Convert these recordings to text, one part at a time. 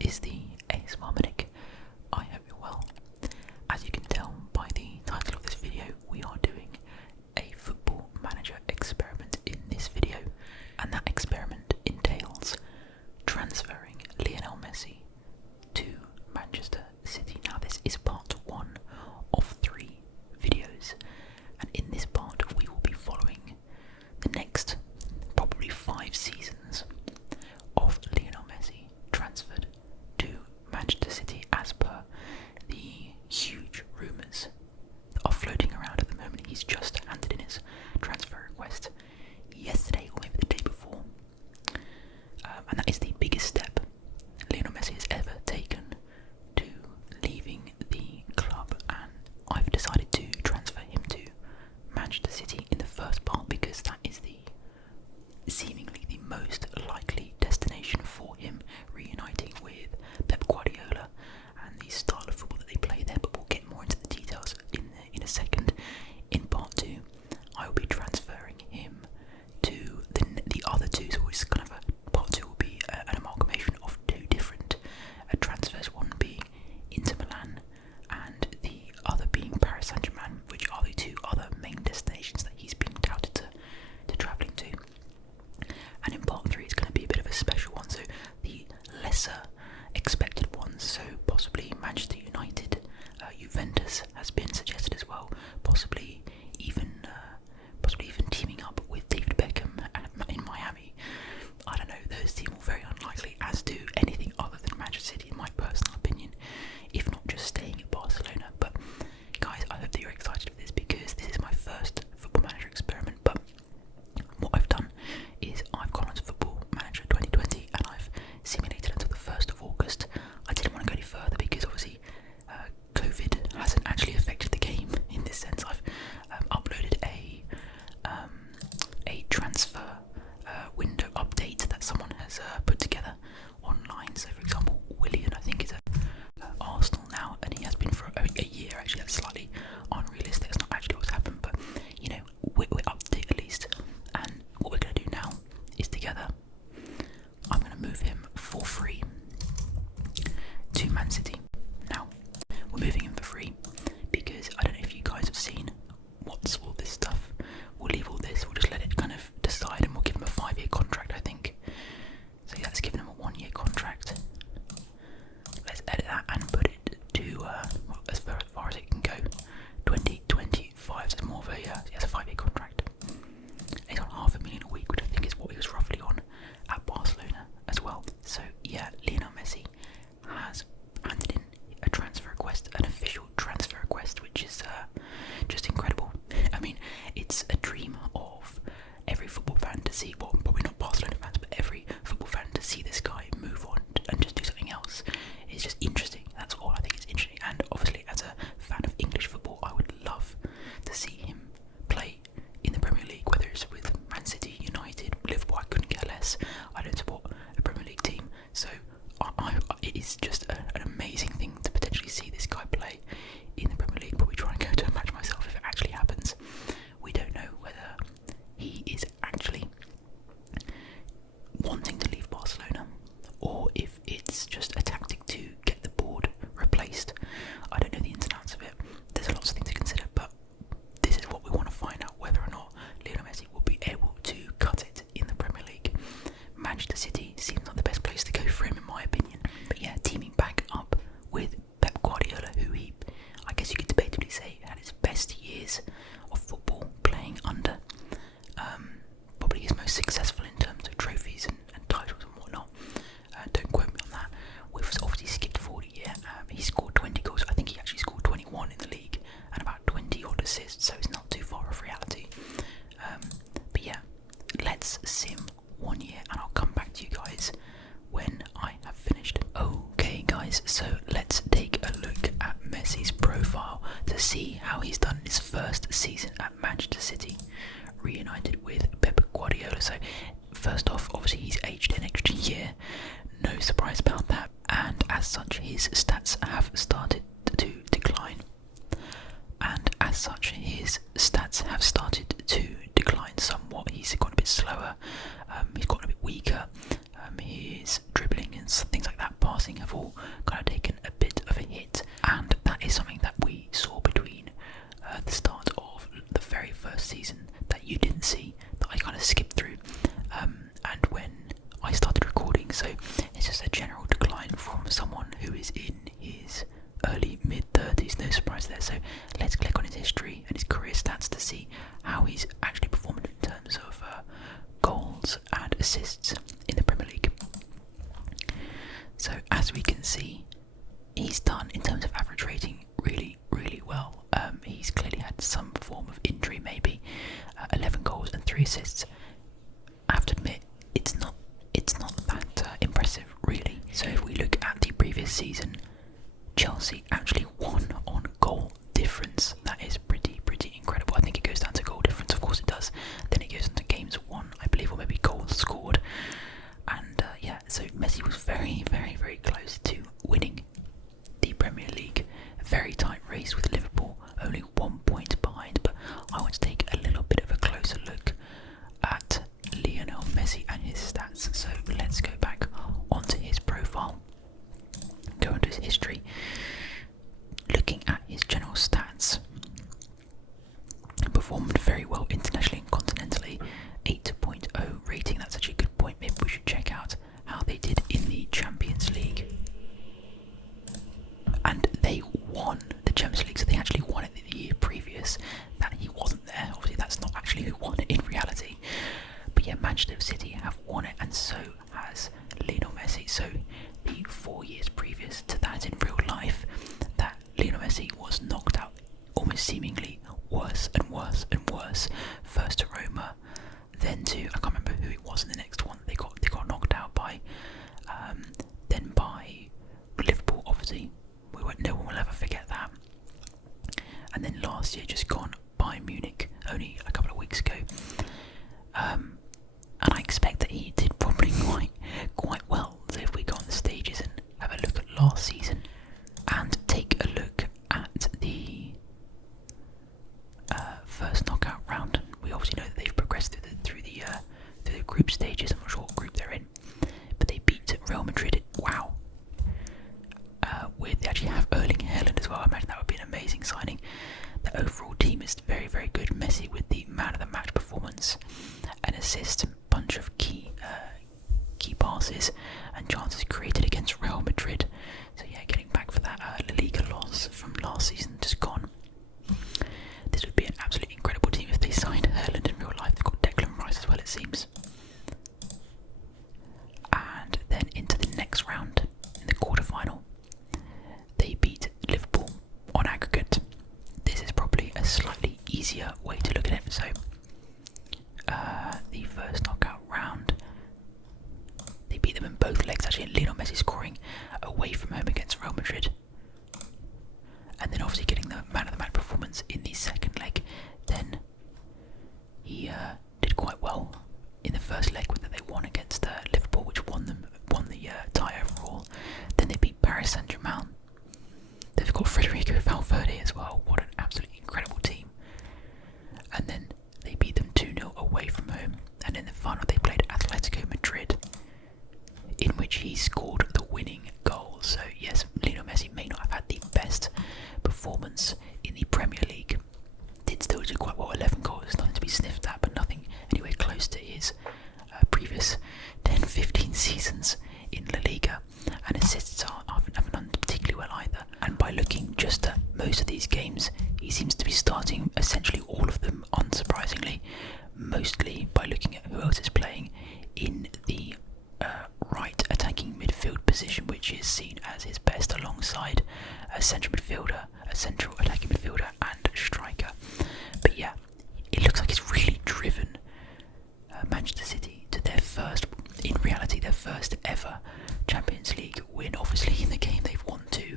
This is the ASMR Medic. I hope you're well. As you can tell by the title of this video, we are doing a football manager experiment in this video, and that experiment entails transferring Lionel Messi to Manchester City. Now this is part 1 of 3 videos, and in this part we will be following the next probably 5 seasons of Lionel Messi transferred to passing have all kind of taken a bit of a hit, and that is something that we saw between the start of the very first season that you didn't see, that I kind of skipped through, and when I started recording. So it's just a general decline from someone who is in his early mid-30s, no surprise there. So let's click on his history and his career stats to see how he's actually performed in terms of goals and assists in the Premier League. So as we can see, he's done, in terms of average rating, really, really well. He's clearly had some form of injury, maybe 11 goals and 3 assists. I have to admit, it's not that impressive, really. So if we look at the previous season, Chelsea actually won on goal difference. That is pretty incredible. I think it goes down to goal difference, of course it does. Then it goes into games won, I believe, or maybe goals scored. And so Messi was very close to winning the Premier League. A very tight race with Liverpool only 1 point behind. But I want to take a little bit of a closer look at Lionel Messi and his stats. So let's go back onto his profile, go into his history. Looking at his general stats, performed very well internationally and continentally, 8.0 rating. That's actually a good point. Maybe we should check out how they did in the Champions League. And they won the Champions League, so they actually won it the year previous that he wasn't there. Obviously that's not actually who won it in reality. But yeah, Manchester City have won it, and so has Lionel Messi. So the 4 years previous to that in real life, that Lionel Messi was knocked out almost seemingly worse and worse and worse. First to Roma, then to, I can't remember who it was in the next one. They got knocked out by, then by Liverpool. Obviously, no one will ever forget that. And then last year, just gone by Munich, only a couple of weeks ago. And I expect that he did probably quite well. So if we go on the stages and have a look at last season and take a look at the first knockout round, we obviously know that they've progressed through the group stages. I'm not sure what group they're in, but they beat Real Madrid. Wow. They actually have Erling Haaland as well. I imagine that would be an amazing signing. The overall team is very good. Messi with the man of the match performance, an assist, bunch of key passes and chances created against Real Madrid. So yeah, getting back for that La Liga loss from last season just gone. This would be an absolutely incredible team if they signed Haaland in real life. They've got Declan Rice as well, it seems. And then into the next round, in the quarter-final, they beat Liverpool on aggregate. This is probably a slightly easier way to look at it. So the first knockout round, they beat them in both legs, actually, and Lionel Messi scoring away from home against Real Madrid. And then obviously getting the man of the match performance in the second leg. Then he did quite well in the first leg that they won against Liverpool, which won the tie overall. Then they beat Paris Saint-Germain. They've got Federico Valverde as well. What an absolutely incredible team. And then they beat them 2-0 away from home. And in the final they played Atletico Madrid, in which he scored the winning goal. So yes, Lionel Messi may not have had the best performance in the Premier League. Did still do quite well, 11 goals, nothing to be sniffed at, but nothing anywhere close to his previous 10-15 seasons in La Liga. And assists haven't done particularly well either. And by looking just at most of these games, he seems to be starting essentially all of them, unsurprisingly. Mostly by looking at who else is playing in the right attacking midfield position, which is seen as his best alongside a central midfielder, a central attacking midfielder and striker. But yeah, it looks like he's really driven Manchester City to their first, in reality their first ever Champions League win. Obviously in the game they've won 2,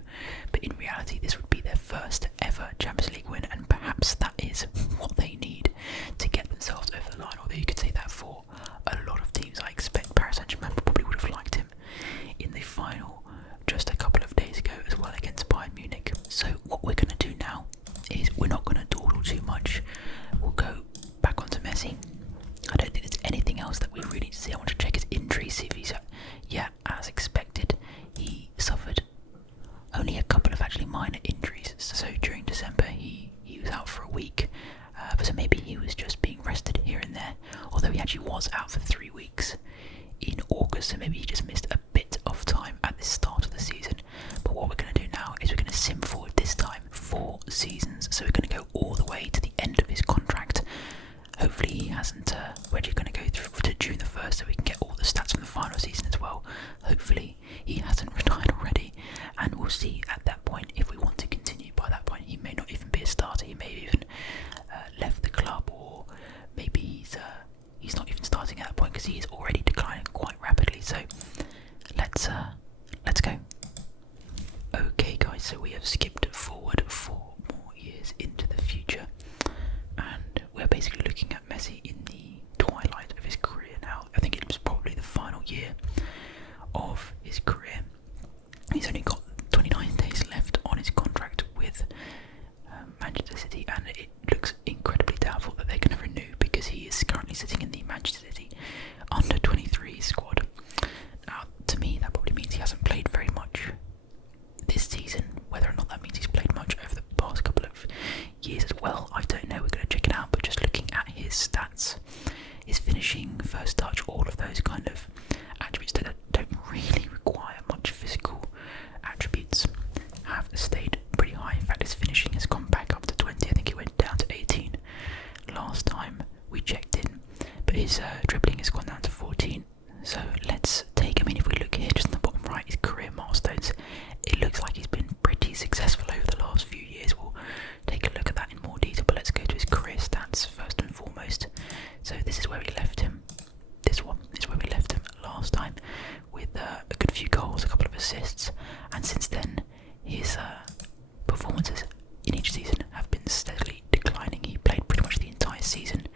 but in reality this would be their first ever Champions League win, and perhaps that is what they need to get themselves over the line. Although you could say that for a lot of teams. I expect Paris Saint-Germain probably would have liked him in the final just a couple of days ago as well against Bayern Munich. So what we're going to do now is we're not going to dawdle too much. We'll go back onto Messi. I don't think there's anything else that we really need to see. I want to check his injury, see if he's as expected. He maybe he just missed a bit of time at the start of the season. But what we're going to do now is we're going to sim forward this time 4 seasons. So we're going to go all the way to the end of his contract. Hopefully he hasn't, we're going to go through to June the 1st so we can get all the stats from the final season as well. Hopefully he hasn't retired already, and we'll see at that point if we want to continue. By that point he may not even be a starter, he may have even left the club, or maybe he's not even starting at that point because he is already declining quite rapidly. So let's go. Okay guys, so we have skipped forward 4 more years into the future, and we're basically looking at Messi in the twilight of his career now. I think it was probably the final year of his career. He's only got 29 days left on his contract with Manchester City, and it looks incredibly doubtful that they're going to renew because he is currently sitting in the Manchester City under 23 squad. Now, to me, that probably means he hasn't played very much this season. Whether or not that means he's played much over the past couple of years as well, I don't know. We're going to check it out, but just looking at his stats, his finishing, first touch, all of those kind of attributes that don't really require much physical attributes have stayed pretty high. In fact, his finishing has gone back up to 20. I think it went down to 18 last time we checked in, but his dribbling has gone down to 14. So let's take, if we look here just in the bottom right, his career milestones, it looks like he's been pretty successful over the last few years. We'll take a look at that in more detail, but let's go to his career stats first and foremost. So this is where we left him. This one is where we left him last time, with a good few goals, a couple of assists, and since then his performances in each season have been steadily declining. He played pretty much the entire season.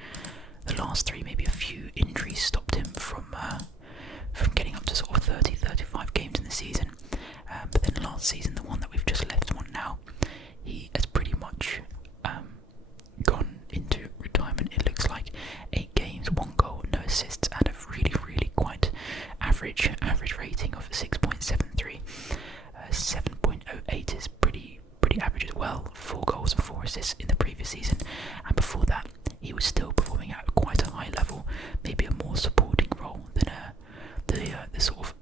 The last 3, maybe a few injuries stopped him from getting up to sort of 30-35 games in the season. But then last season, the one that we've just left on now, he has pretty much gone into retirement. It looks like 8 games, 1 goal, no assists, and a really quite average rating of 6.73. 7.08 is pretty average as well. 4 goals and 4 assists in the previous season, and before that he was still performing at quite a high level, maybe a more supporting role than the sort of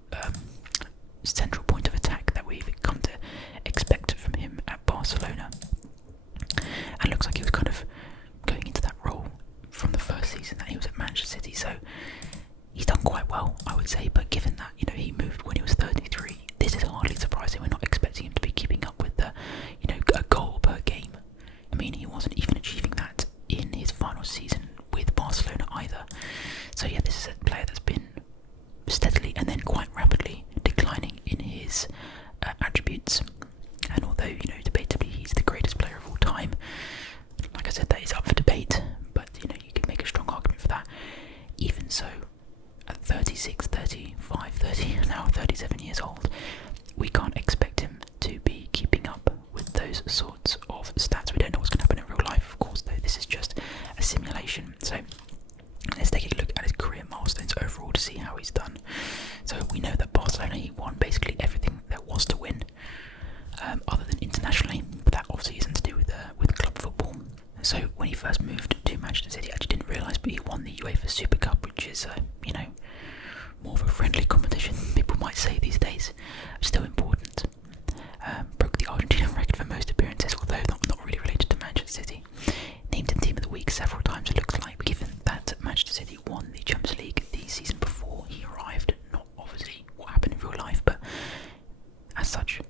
central point of attack that we've come to expect from him at Barcelona. And looks like he was kind of going into that role from the first season that he was at Manchester City, so he's done quite well, I would say. But given that, he moved when he was 33, this is hardly surprising. We're not expecting him to be keeping up with the, a goal per game. He wasn't even achieving that in his final season with Barcelona either. So yeah, this is a player that's been steadily and then quite rapidly declining in his attributes. And although, debatably he's the greatest player of all time, like I said, that is up for debate, but you can make a strong argument for that. Even so, at 36, 35, 30, now 37 years old, we can't expect him to be keeping up with those sorts of stats. We don't know what's going to happen in real life, of course, though. This is just a simulation. So let's take a look at his career milestones overall to see how he's done. So we know that Barcelona, he won basically everything there was to win, other than internationally, but that obviously isn't to do with club football. So when he first moved to Manchester City, I actually didn't realise, but he won the UEFA Super Cup, which is, more of a friendly competition, people might say these days. Still important. Broke the Argentinian record for most appearances, although not really related to Manchester City. Named in Team of the Week several times, it looks like, given that Manchester City won the Champions League the season before he arrived. Not obviously what happened in real life, but as such,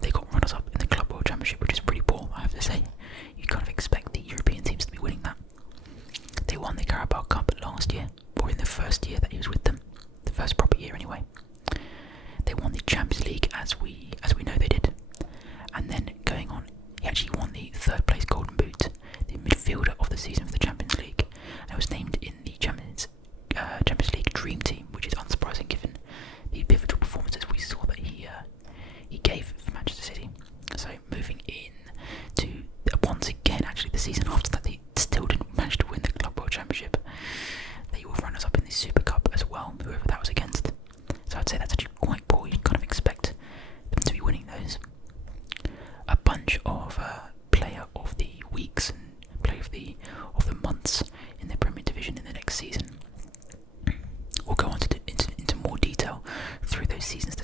they got runners-up in the Club World Championship, which is pretty poor, I have to say. You kind of expect the European teams to be winning that. They won the Carabao Cup last year, or in the first year that he was with them. The first proper year anyway. They won the Champions League, as we know they did. And then going on, he actually won the 3rd place Golden Boot, the midfielder of the season for the Champions League. And was named in the Champions League Dream Team, which is unsurprising given the pivotal performances we saw that he gave for Manchester City. So moving in to, once again, actually the season after that, they still didn't manage to win the Club World Championship. They were runners-up in the Super Cup as well, whoever that was against. So I'd say that's actually quite poor. You'd kind of expect them to be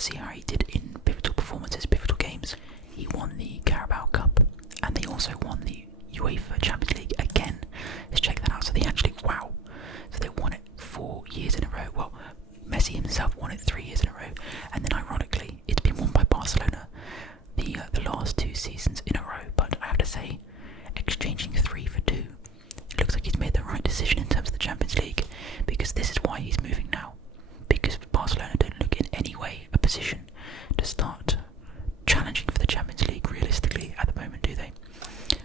see how he did in pivotal performances, pivotal games. He won the Carabao Cup, and they also won the UEFA Champions League again. Let's check that out. So they actually, wow. So they won it 4 years in a row. Well, Messi himself won it 3 years in a row, and then ironically, it's been won by Barcelona the last 2 seasons in a row. But I have to say, exchanging 3 for 2, it looks like he's made the right decision in terms of the Champions League, because this is why he's moving now. Because Barcelona don't look in any way a position to start challenging for the Champions League realistically at the moment, do they?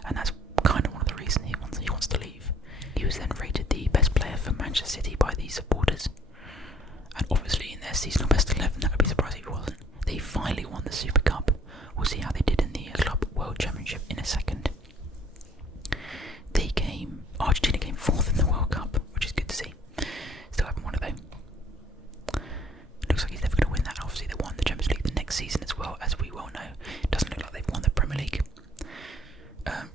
And that's kind of one of the reasons he wants to leave. He was then rated the best player for Manchester City by the supporters, and obviously in their seasonal best 11, that would be surprising if he wasn't. They finally won the Super Cup. We'll see how they did in the Club World Championship in a second. Argentina came 4th in the World Cup, which is good to see. Still haven't won it though. It looks like he's never going to win that. Obviously they won the Champions League the next season as well, as we well know. It doesn't look like they've won the Premier League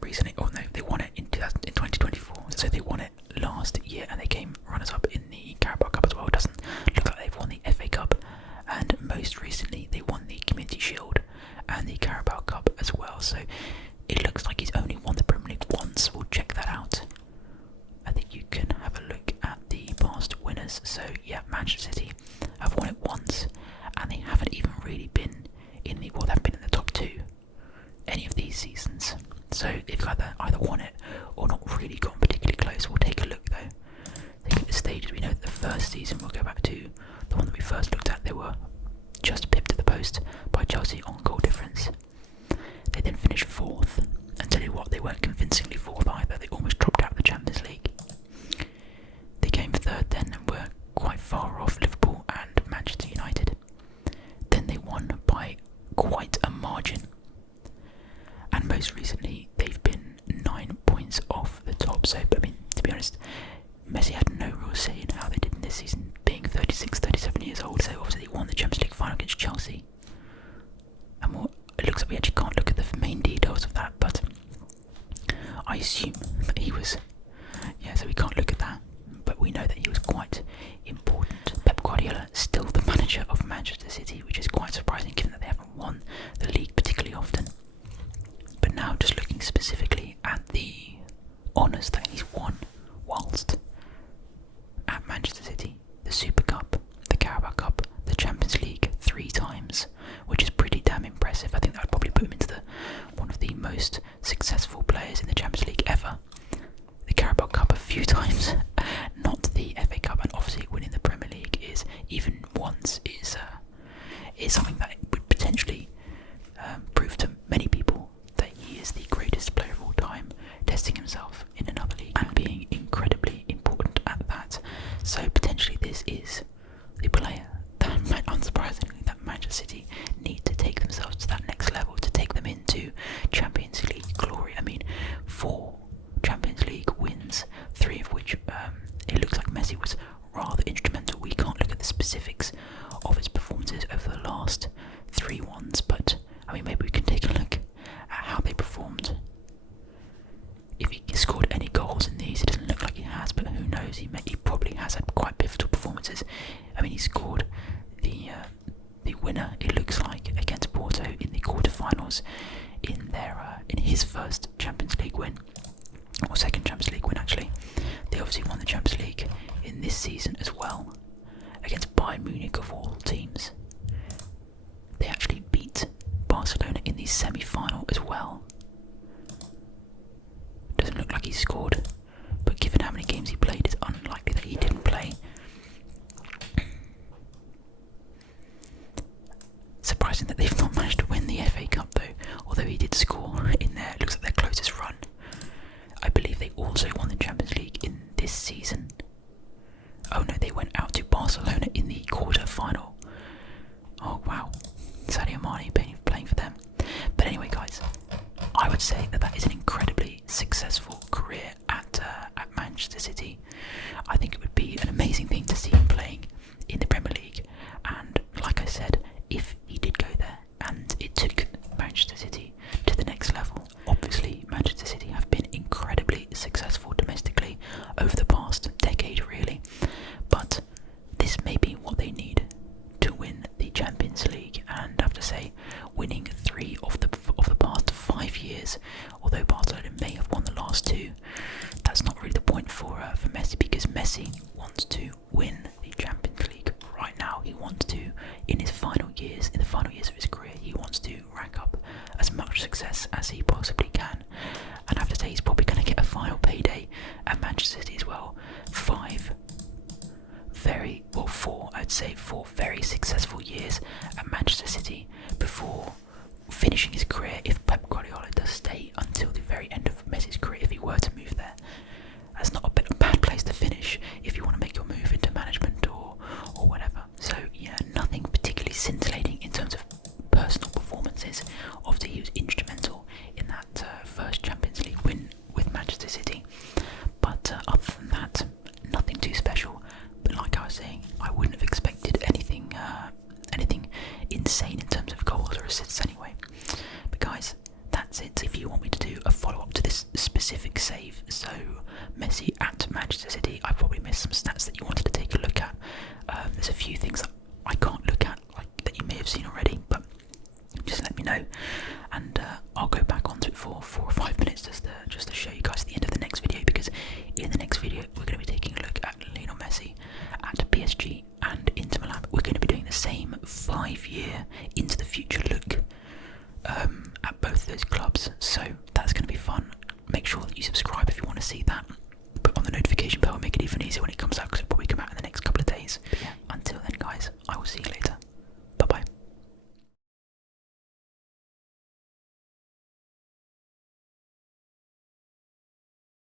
recently. Oh no, they won it in 2024. So they won it last year, and they came runners-up in the Carabao Cup as well. It doesn't look like they've won the FA Cup, and most recently they won the Community Shield and the Carabao Cup as well. So it looks like he's only won the Premier League once. We'll check that out. I think you can have a look at the past winners. So yeah, Manchester City have won it once, and they haven't even really been in the, well, they haven't been in the top 2 any of these seasons. So they've either won it or not really gotten particularly close. We'll take a look though. I think at the stages, we know that the first season, we'll go back to the one that we first looked at, they were just pipped at the post by Chelsea on goal difference. They then finished 4th, and tell you what, they weren't convincingly 4th either. They almost dropped out of the Champions League. They came 3rd then and were quite far off Liverpool and Manchester United. Then they won by quite a margin, and most recently they've been 9 points off the top. So, I mean, to be honest, Messi had no real say in how they did in this season, being 36, 37 years old. So obviously they won the Champions League final against Chelsea, and it looks like we actually can't look at the main details of that, but I assume that he was, so we can't look at that, but we know that he was quite important. Pep Guardiola still the manager of Manchester City, which is quite surprising given that they haven't won the league particularly often. But now just looking specifically at the honours that he's won whilst at Manchester City: the Super Cup, the Carabao Cup, the Champions League 3 times, which is pretty damn impressive. I think that would probably put him into one of the most successful players in the Champions League ever. The Carabao Cup a few times, not the FA Cup, and obviously winning the Premier League is even once is something that would potentially prove to many people that he is the greatest player of all time, testing himself in another league and being incredibly important at that. So potentially this is the player that, unsurprisingly, that Manchester City need to take themselves to that next level, to take them into Champions League glory. I mean, 4 Champions League wins, 3 of which it looks like Messi was rather instrumental. We can't look at the specifics of his performances over the last 3 ones, but I mean, maybe we can take a look at how they performed. If he scored any goals in these, it doesn't look like he has, but who knows, he probably has had quite pivotal performances. I mean, he scored the winner, it looks like, against Porto in the quarterfinals in his first Champions League win, or second Champions League win actually. They obviously won the Champions League in this season as well, against Bayern Munich of all teams. They actually beat Barcelona in the semi-final as well. Doesn't look like he scored, but given how many games he played, it's unlikely that he didn't play. Surprising that they've not managed to win the FA Cup though, although he did score in there. It looks like their closest run. I believe they also won the Champions League in this season. Oh no, they went out to Barcelona in the quarter-final. Oh wow, Sadio Mane playing for them. But anyway guys, I would say that is an incredibly successful career at Manchester City. I think it would be an amazing thing to see him playing in the Premier League, and like I said, if he did go there and it took Manchester City to the next level, obviously Champions League, and I have to say, winning 3 of the past 5 years. Although Barcelona may have won the last 2, that's not really the point for Messi, because Messi wants to win the Champions League right now. He wants to, in the final years of his career, he wants to rack up as much success as he possibly can. And I have to say, he's probably going to get a final payday at Manchester City as well. 4 very successful years at Manchester City before finishing his career, if Pep Guardiola does stay until the very end of Messi's career, if he were to move there. That's not a bad place to finish if you want to make your move into management or whatever. So yeah, nothing particularly scintillating in terms of personal performances. Obviously he was instrumental in that first Champions League win with Manchester City, but other than that, nothing too special. But like I was saying, I wouldn't have expected anything insane in terms of goals or assists anyway. But guys, that's it. If you want me to do a follow-up to this specific save, so Messi at Manchester City, I probably missed some stats that you wanted to take a look at. There's a few things that I can't look at, like that you may have seen already, but just let me know, and I'll go back onto it for 4 or 5 minutes just to show you guys at the end of the next video, because in the next video we're going to be taking a look at Lionel Messi at PSG and Inter Milan. We're going to be doing the same 5-year into the future look at both of those clubs, so that's going to be fun. Make sure that you subscribe if you want to see that. Put on the notification bell and make it even easier when it comes out, because it'll probably come out in the next couple of days. But yeah, until then guys, I will see you later. Bye bye.